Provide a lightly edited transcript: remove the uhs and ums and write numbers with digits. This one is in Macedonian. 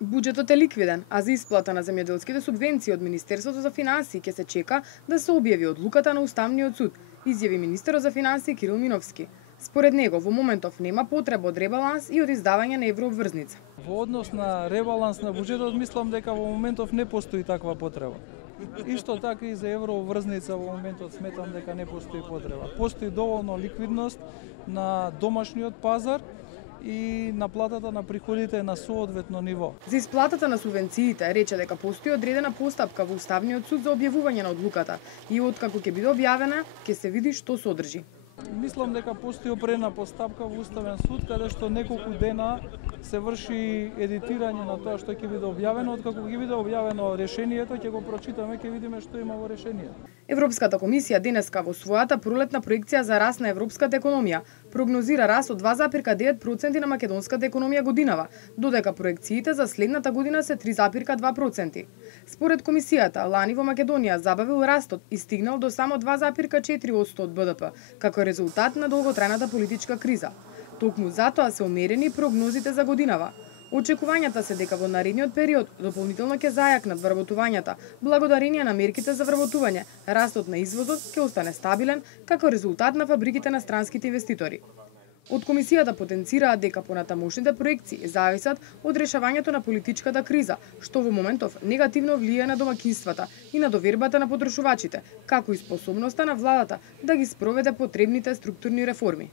Буџетот е ликвиден, а за исплата на земјоделските субвенции од Министерството за финансии ќе се чека да се објави одлуката на Уставниот суд, изјави министерот за финансии Кирил Миновски. Според него, во моментов нема потреба од ребаланс и од издавање на еврообврзница. Во однос на ребаланс на буџетот, мислам дека во моментов не постои таква потреба. Исто така и за еврообврзница во моментот сметам дека не постои потреба. Постои доволно ликвидност на домашниот пазар и наплатата на приходите на соодветно ниво. За исплатата на субвенциите рече дека постои одредена постапка во Уставниот суд за објавување на одлуката и откако ќе биде објавена, ќе се види што содржи. Мислам дека постои опрена постапка во Уставен суд, каде што неколку дена се врши едитирање на тоа што ќе биде објавено. Откако ќе биде објавено решението, ќе го прочитаме, ќе видиме што има во решението. Европската комисија денеска во својата пролетна проекција за раст на европската економија прогнозира раст од 2,9% на македонската економија годинава, додека проекциите за следната година се 3,2%. Според комисијата, лани во Македонија забавил растот и стигнал до само 2,4% од БДП, како резултат на долготрајната политичка криза. Токму затоа се умерени прогнозите за годинава. Очекувањата се дека во наредниот период дополнително ќе зајакнат вработувањата, благодарение на мерките за вработување. Растот на извозот ќе остане стабилен како резултат на фабриките на странските инвеститори. Од комисијата потенцираат дека понатамошните проекции зависат од решавањето на политичката криза, што во моментов негативно влијае на домаќинствата и на довербата на потрошувачите, како и способноста на владата да ги спроведе потребните структурни реформи.